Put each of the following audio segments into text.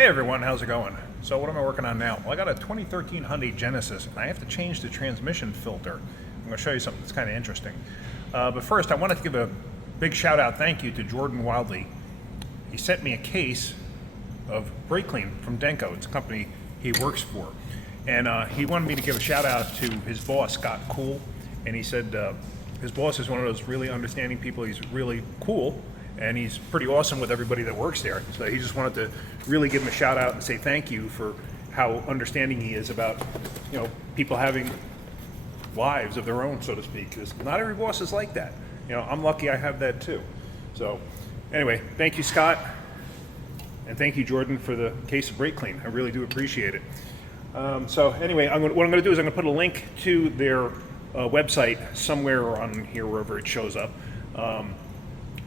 Hey everyone, how's it going? So what am I working on now? Well, I got a 2013 Hyundai Genesis and I have to change the transmission filter. I'm going to show you something that's kind of interesting. But first I wanted to give a big shout out thank you to Jordan Wildley. He sent me a case of brake clean from Denko. It's a company he works for. And he wanted me to give a shout out to his boss, Scott Cool. And he said his boss is one of those really understanding people. He's really cool. And he's pretty awesome with everybody that works there. So he just wanted to really give him a shout out and say thank you for how understanding he is about, people having lives of their own, so to speak. Because not every boss is like that. I'm lucky I have that too. So anyway, thank you, Scott. And thank you, Jordan, for the case of brake clean. I really do appreciate it. So anyway, what I'm going to do is I'm going to put a link to their website somewhere on here, wherever it shows up.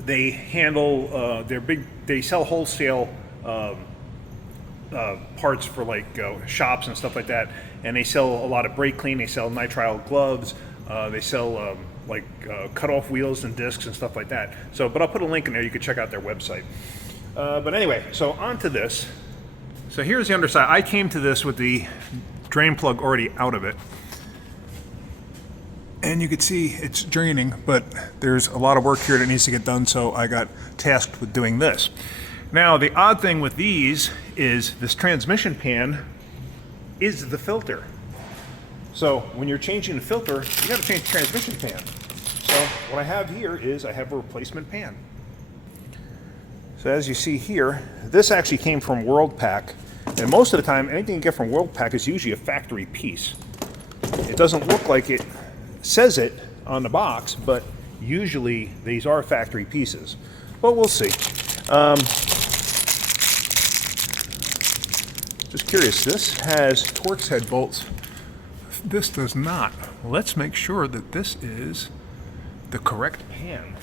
They handle they sell wholesale parts for like shops and stuff like that, and they sell a lot of brake clean. They sell nitrile gloves. They sell cut off wheels and discs and stuff like that. So, but I'll put a link in there. You can check out their website. But anyway, so on to this. So here's the underside. I came to this with the drain plug already out of it. And you can see it's draining, but there's a lot of work here that needs to get done, so I got tasked with doing this. Now, the odd thing with these is this transmission pan is the filter. So when you're changing the filter, you gotta change the transmission pan. So what I have here is I have a replacement pan. So as you see here, this actually came from Worldpac, and most of the time, anything you get from Worldpac is usually a factory piece. It doesn't look like it says it on the box, but usually these are factory pieces. But we'll see. Just curious, this has Torx head bolts. This does not. Let's make sure that this is the correct pan.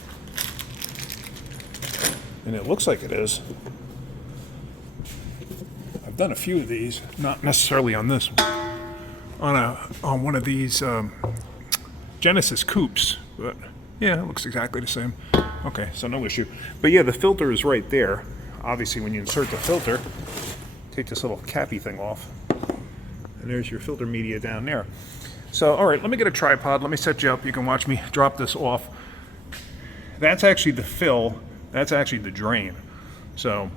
And it looks like it is. I've done a few of these, not necessarily on this one. On one of these Genesis coupes, but yeah, it looks exactly the same. Okay, so no issue. But yeah, the filter is right there. Obviously, when you insert the filter, take this little cappy thing off, and there's your filter media down there. So, all right, let me get a tripod. Let me set you up. You can watch me drop this off. That's actually the fill. That's actually the drain. So,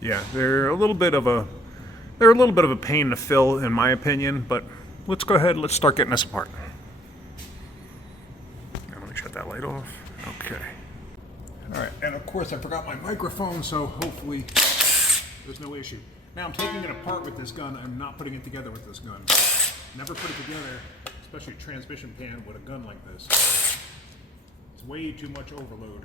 yeah, they're a little bit of a pain to fill, in my opinion. But let's go ahead. Let's start getting this apart. Shut that light off. Okay. All right, and of course I forgot my microphone, so hopefully there's no issue. Now I'm taking it apart with this gun. I'm not putting it together with this gun. Never put it together, especially a transmission pan with a gun like this. It's way too much overload.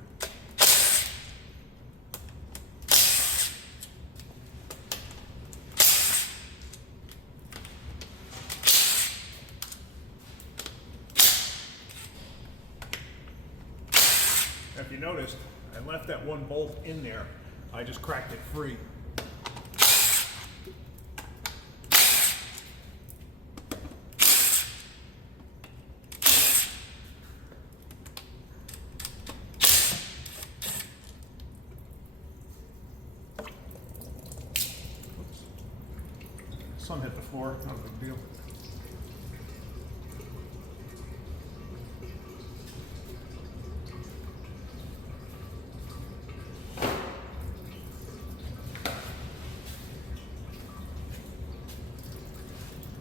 If you noticed, I left that one bolt in there. I just cracked it free. Sun hit the floor, not a big deal.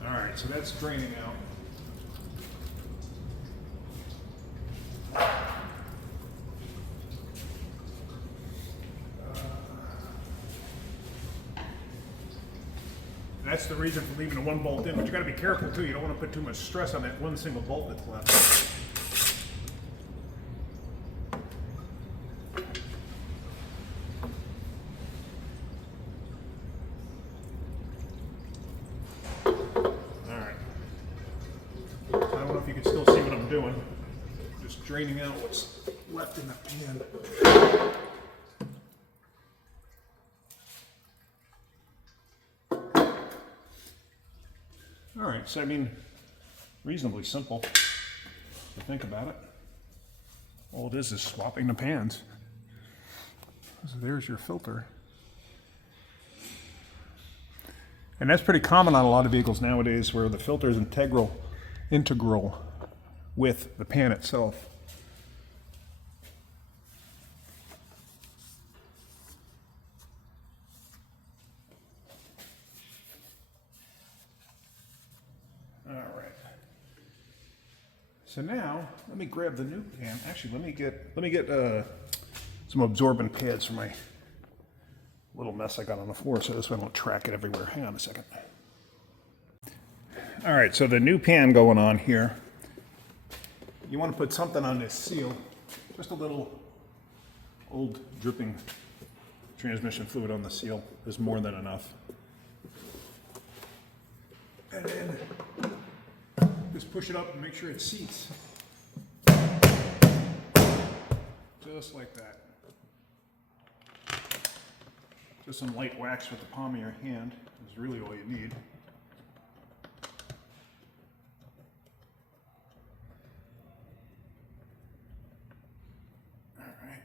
Alright, so that's draining out. That's the reason for leaving the one bolt in, but you got to be careful too. You don't want to put too much stress on that one single bolt that's left. You can still see what I'm doing. Just draining out what's left in the pan. All right, so I mean, reasonably simple to think about it. All it is swapping the pans. So there's your filter. And that's pretty common on a lot of vehicles nowadays where the filter is integral with the pan itself. All right. So now let me grab the new pan. Actually, let me get some absorbent pads for my little mess I got on the floor, so this way I don't track it everywhere. Hang on a second. All right, so the new pan going on here. You want to put something on this seal, just a little old dripping transmission fluid on the seal is more than enough. And then just push it up and make sure it seats. Just like that. Just some light wax with the palm of your hand is really all you need. All right.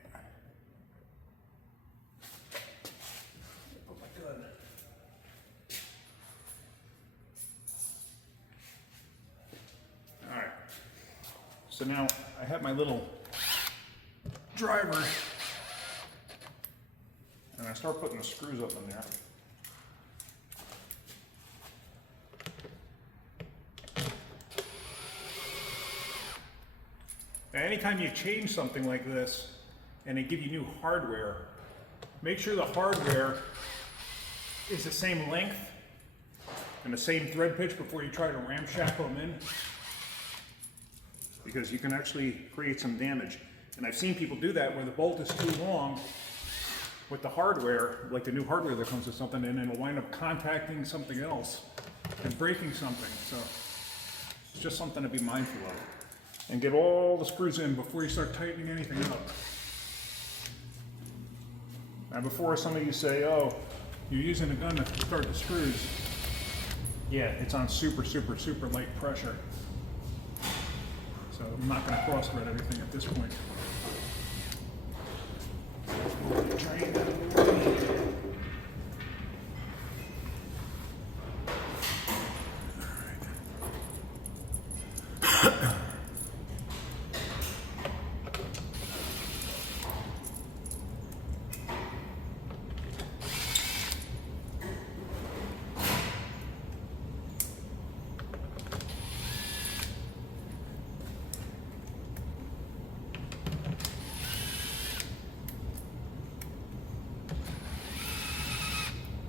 Put my gun. All right. So now I have my little driver. And I start putting the screws up in there. Now, anytime you change something like this and they give you new hardware, make sure the hardware is the same length and the same thread pitch before you try to ramshackle them in, because you can actually create some damage. And I've seen people do that where the bolt is too long with the hardware, like the new hardware that comes with something, and it'll wind up contacting something else and breaking something. So it's just something to be mindful of. And get all the screws in before you start tightening anything up. Now before some of you say, oh, you're using a gun to start the screws, yeah, it's on super, super, super light pressure. So I'm not going to cross thread everything at this point. Drain that away.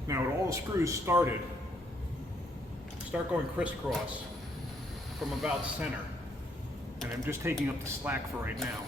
Now with all the screws started, start going crisscross from about center. And I'm just taking up the slack for right now.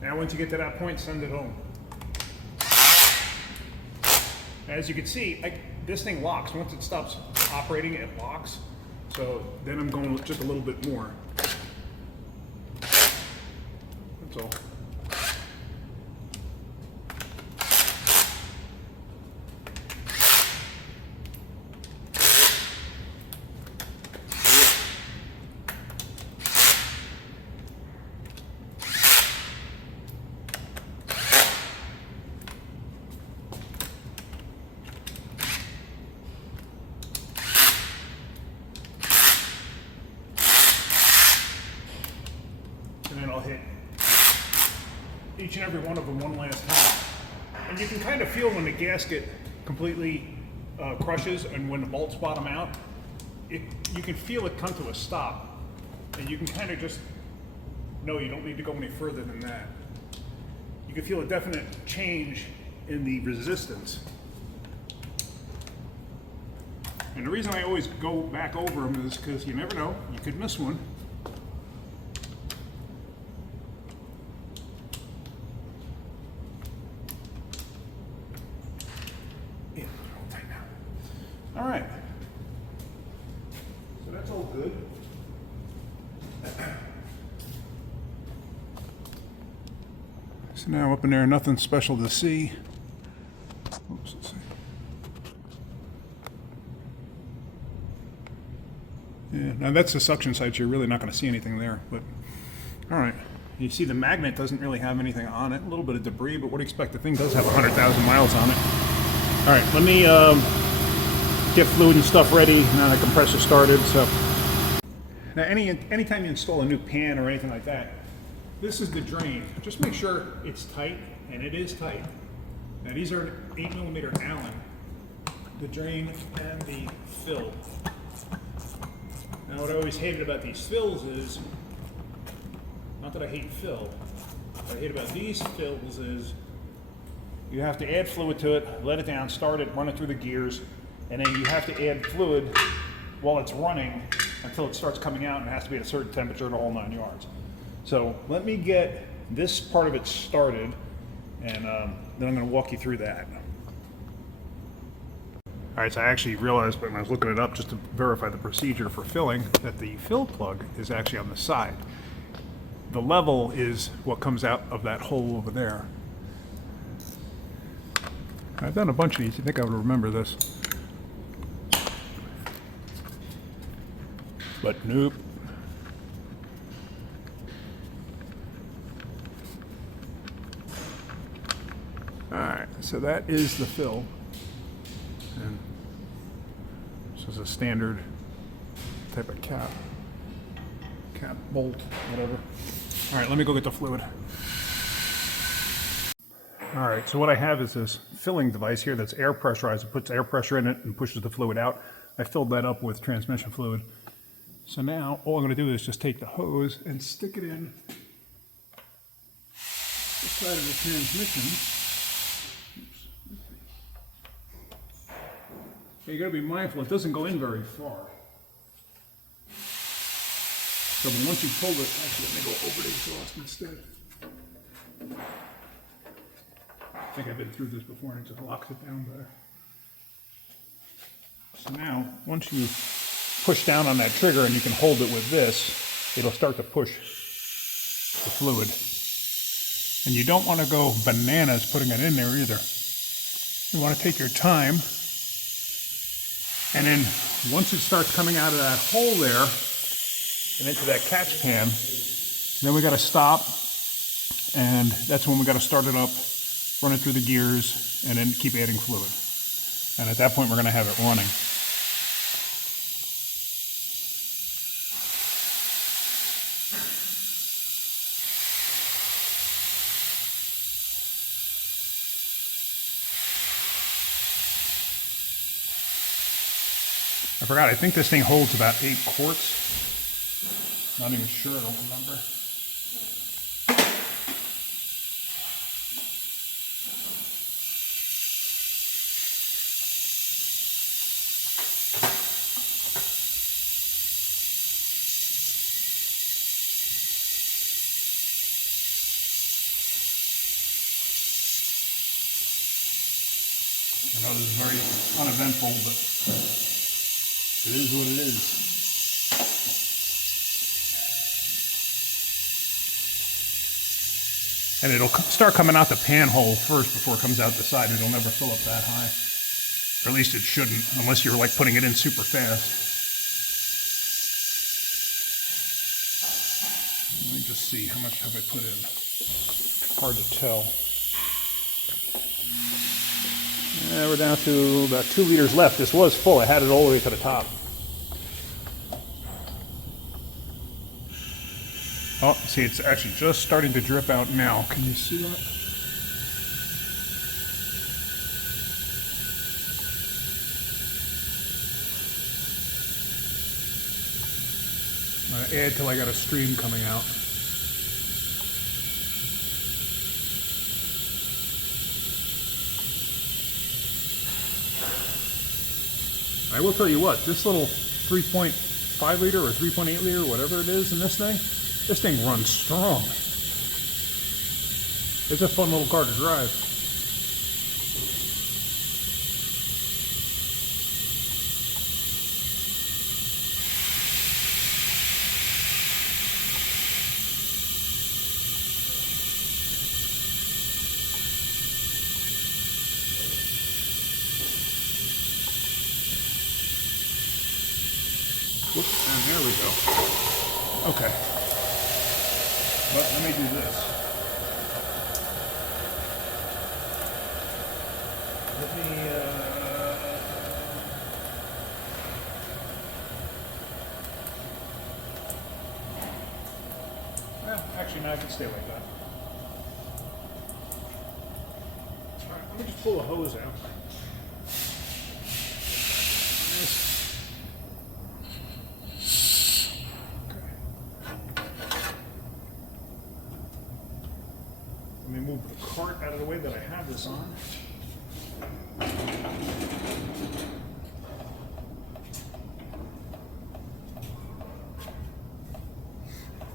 Now once you get to that point, send it home. As you can see, this thing locks. Once it stops operating, it locks. So then I'm going with just a little bit more. That's all. And then I'll hit each and every one of them one last time. And you can kind of feel when the gasket completely crushes and when the bolts bottom out, you can feel it come to a stop. And you can kind of just know you don't need to go any further than that. You can feel a definite change in the resistance. And the reason I always go back over them is because you never know, you could miss one. All right. So that's all good. So now up in there, nothing special to see. Oops, let's see. Yeah, now that's the suction side, so you're really not going to see anything there. But all right, you see the magnet doesn't really have anything on it. A little bit of debris, but what do you expect? The thing does have 100,000 miles on it. All right, let me get fluid and stuff ready. Now the compressor started. So now, anytime you install a new pan or anything like that, this is the drain. Just make sure it's tight, and it is tight. Now these are 8mm Allen, the drain and the fill. Now what I always hated about these fills is, not that I hate fill, what I hate about these fills is you have to add fluid to it, let it down, start it, run it through the gears, and then you have to add fluid while it's running until it starts coming out, and it has to be at a certain temperature, the whole 9 yards. So let me get this part of it started, and then I'm going to walk you through that. All right, so I actually realized when I was looking it up just to verify the procedure for filling that the fill plug is actually on the side. The level is what comes out of that hole over there. I've done a bunch of these. I think I would remember this. But nope. Alright, so that is the fill. And this is a standard type of cap bolt, whatever. Alright, let me go get the fluid. Alright, so what I have is this filling device here that's air pressurized. It puts air pressure in it and pushes the fluid out. I filled that up with transmission fluid. So now all I'm going to do is just take the hose and stick it in the side of the transmission. You got to be mindful, it doesn't go in very far. So once you pull it, actually let me go over the exhaust instead. I think I've been through this before and it just locks it down better. So now, once you push down on that trigger and you can hold it with this, it'll start to push the fluid. And you don't want to go bananas putting it in there either. You want to take your time. And then once it starts coming out of that hole there and into that catch pan, then we got to stop, and that's when we got to start it up, run it through the gears, and then keep adding fluid. And at that point, we're going to have it running. I forgot, I think this thing holds about 8 quarts. Not even sure, I don't remember. I know this is very uneventful, but it is what it is. And it'll start coming out the pan hole first before it comes out the side. It'll never fill up that high. Or at least it shouldn't, unless you're like putting it in super fast. Let me just see, how much have I put in? Hard to tell. Yeah, we're down to about 2 liters left. This was full. I had it all the way to the top. Oh, see, it's actually just starting to drip out now. Can you see that? I'm going to add till I got a stream coming out. I will tell you what, this little 3.5 liter or 3.8 liter, whatever it is in this thing runs strong. It's a fun little car to drive. we go. Okay. But let me do this. Let me, well, actually, no, I can stay like that. All right, let me just pull the hose out. Let me move the cart out of the way that I have this on.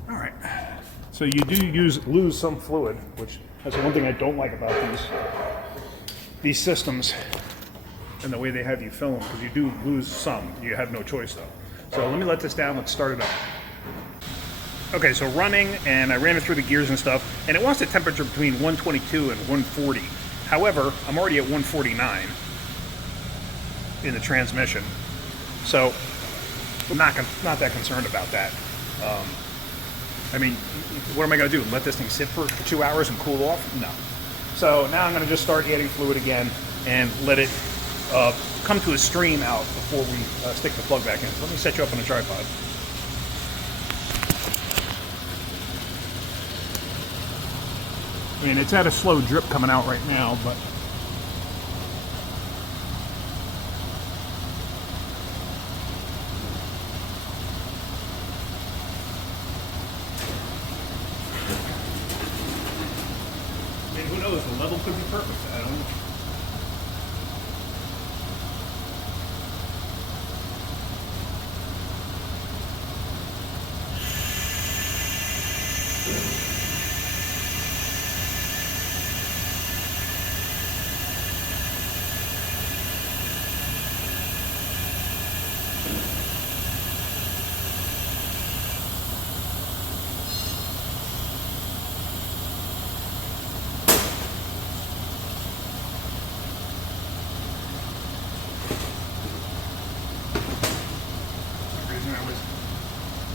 All right. So you do lose some fluid, which that's the one thing I don't like about these systems and the way they have you fill them, because you do lose some. You have no choice though. So let me let this down. Let's start it up. Okay, so running, and I ran it through the gears and stuff, and it wants a temperature between 122 and 140. However, I'm already at 149 in the transmission, so I'm not that concerned about that. I mean, what am I going to do? Let this thing sit for 2 hours and cool off? No. So now I'm going to just start adding fluid again and let it come to a stream out before we stick the plug back in. So let me set you up on a tripod. I mean, it's at a slow drip coming out right now, but I mean, who knows? The level could be perfect. I don't know.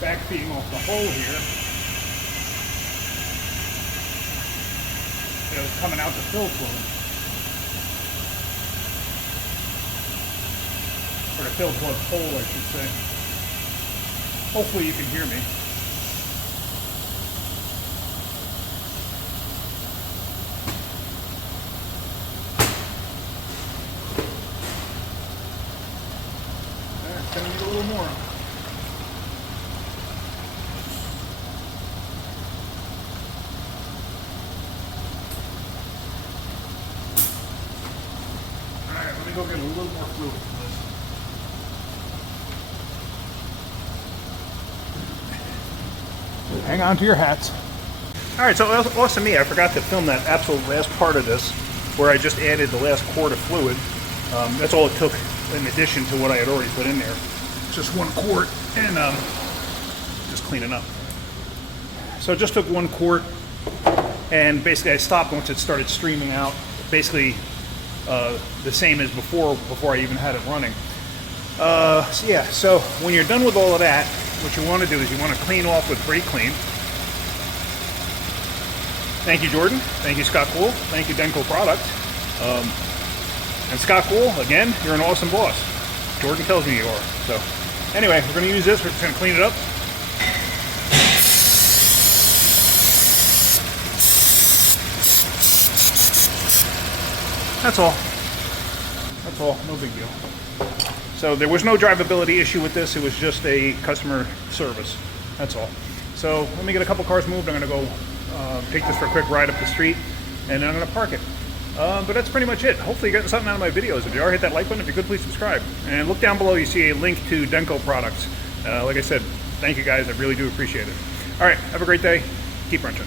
Back feeding off the hole here. It was coming out the fill plug. Or the fill plug hole, I should say. Hopefully you can hear me. It's gonna need a little more. Go get a little more fluid for this. Hang on to your hats. All right, so also me, I forgot to film that absolute last part of this where I just added the last quart of fluid. That's all it took in addition to what I had already put in there. Just 1 quart and just cleaning up. So it just took 1 quart and basically I stopped once it started streaming out. Basically, the same as before I even had it running. So yeah, so when you're done with all of that, what you want to do is you want to clean off with Brake Clean. Thank you, Jordan. Thank you, Scott Cool. Thank you, Denko Products. And Scott Cool, again, you're an awesome boss. Jordan tells me you are. So anyway, we're going to use this. We're just going to clean it up. That's all. That's all. No big deal. So there was no drivability issue with this. It was just a customer service. That's all. So let me get a couple cars moved. I'm going to go take this for a quick ride up the street, and then I'm going to park it. But that's pretty much it. Hopefully you're getting something out of my videos. If you are, hit that like button. If you could, please subscribe. And look down below. You see a link to Denko Products. Like I said, thank you guys. I really do appreciate it. All right. Have a great day. Keep wrenching.